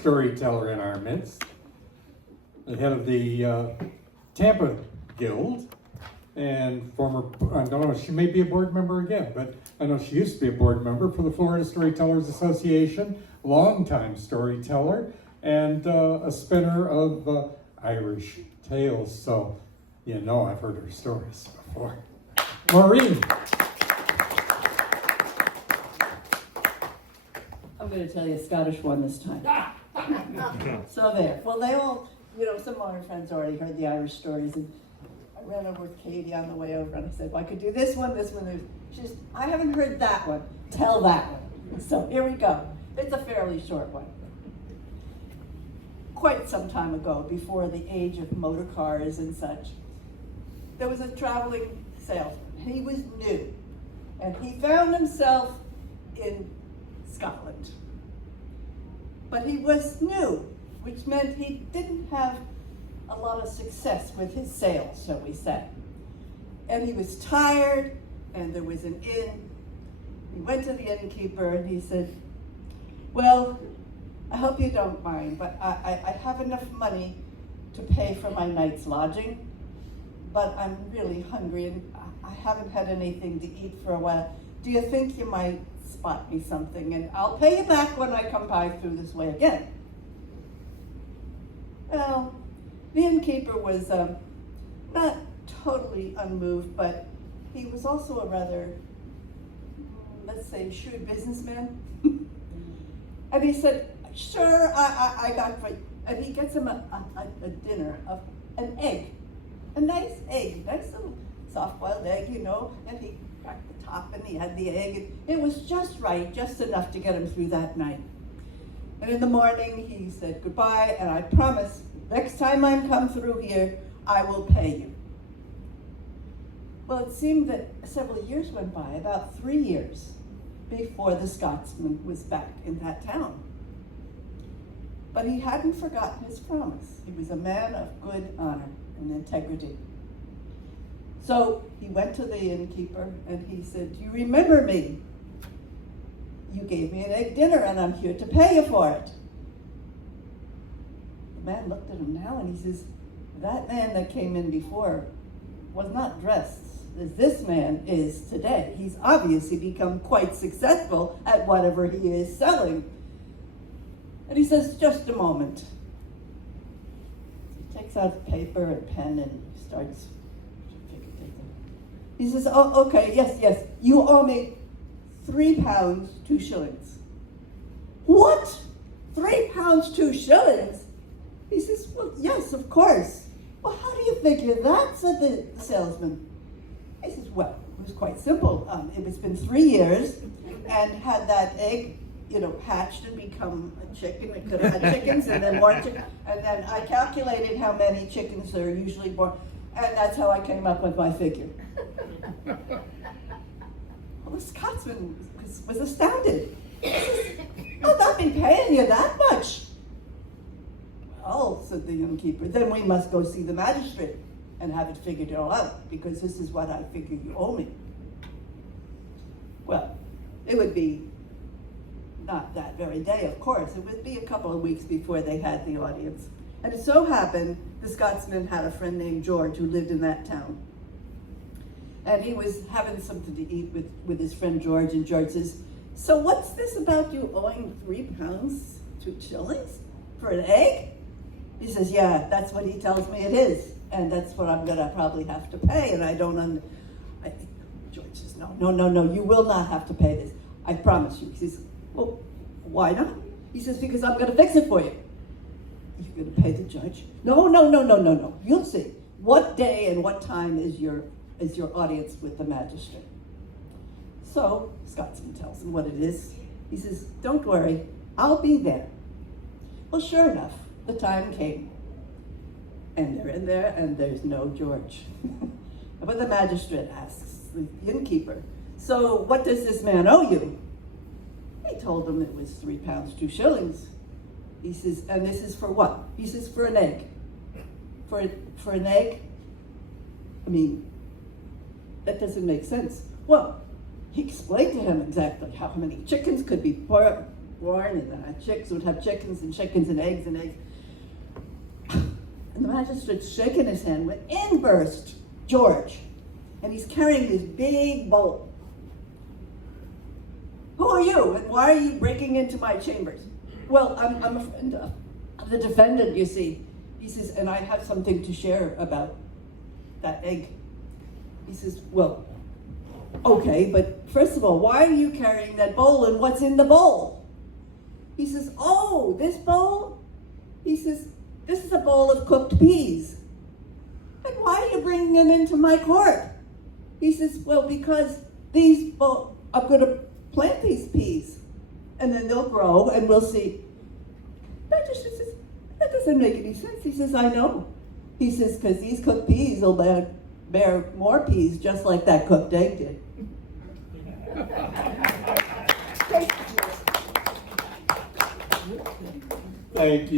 storyteller in our midst, the head of the Tampa Guild, and former, I don't know, she may be a board member again, but I know she used to be a board member for the Florida Storytellers Association, longtime storyteller, and a spinner of Irish tales. So, you know, I've heard her stories before. Maureen. I'm going to tell you a Scottish one this time. So there. Well, they all, some of my friends already heard the Irish stories, and I ran over with Katie on the way over, and I said, well, I could do this one. She says, I haven't heard that one. Tell that one. So here we go. It's a fairly short one. Quite some time ago, before the age of motor cars and such, there was a traveling salesman. He was new, and he found himself in Scotland. But he was new, which meant he didn't have a lot of success with his sales, shall we say. And he was tired, and there was an inn. He went to the innkeeper and he said, well, I hope you don't mind, but I have enough money to pay for my night's lodging, but I'm really hungry and I haven't had anything to eat for a while. Do you think you might spot me something, and I'll pay you back when I come by through this way again? Well, the innkeeper was not totally unmoved, but he was also a rather, let's say, shrewd businessman. And he said, sure, I got for you. And he gets him a dinner of an egg, a nice egg, nice little soft-boiled egg, and he cracked the top and he had the egg. And it was just right, just enough to get him through that night. And in the morning, he said goodbye, and I promise, next time I come through here, I will pay you. Well, it seemed that several years went by, about 3 years, before the Scotsman was back in that town. But he hadn't forgotten his promise. He was a man of good honor and integrity. So he went to the innkeeper and he said, do you remember me? You gave me an egg dinner and I'm here to pay you for it. The man looked at him now and he says, that man that came in before was not dressed as this man is today. He's obviously become quite successful at whatever he is selling. And he says, just a moment. He takes out paper and pen and starts. He says, oh, okay, yes, you owe me £3, 2 shillings. What? £3, 2 shillings? He says, well, yes, of course. Well, how do you figure that? Said the salesman. He says, well, it was quite simple. It has been 3 years, and had that egg, hatched and become a chicken. It could have had chickens and then more chickens. And then I calculated how many chickens are usually born, and that's how I came up with my figure. Well, the Scotsman was astounded. He says, I'll not be paying you that much. Well, said the innkeeper, then we must go see the magistrate and have it figured all out, because this is what I figure you owe me. Well, it would be not that very day, of course. It would be a couple of weeks before they had the audience. And it so happened, the Scotsman had a friend named George who lived in that town. And he was having something to eat with his friend George, and George says, so what's this about you owing £3, 2 shillings for an egg? He says, yeah, that's what he tells me it is. And that's what I'm gonna probably have to pay. And I don't George says, no, you will not have to pay this. I promise you. He says, well, why not? He says, because I'm gonna fix it for you. You're gonna pay the judge? No. You'll see. What day and what time is your audience with the magistrate? So Scotsman tells him what it is. He says, don't worry, I'll be there. Well, sure enough, the time came. And they're in there, and there's no George. But the magistrate asks the innkeeper, so what does this man owe you? He told him it was £3, 2 shillings. He says, and this is for what? He says, for an egg. For an egg? I mean, that doesn't make sense. Well, he explained to him exactly how many chickens could be born, and then our chicks would have chickens and chickens and eggs and eggs. And the magistrate's shaking his hand when in burst George, and he's carrying this big bowl. Who are you, and why are you breaking into my chambers? Well, I'm a friend of the defendant, you see. He says, and I have something to share about that egg. He says, well, okay, but first of all, why are you carrying that bowl, and what's in the bowl? He says, oh, this bowl? He says, this is a bowl of cooked peas. And why are you bringing them into my court? He says, well, because I'm going to plant these peas, and then they'll grow, and we'll see. Magistrate says, that doesn't make any sense. He says, I know. He says, because these cooked peas will bear more peas, just like that cooked egg did. Thank you.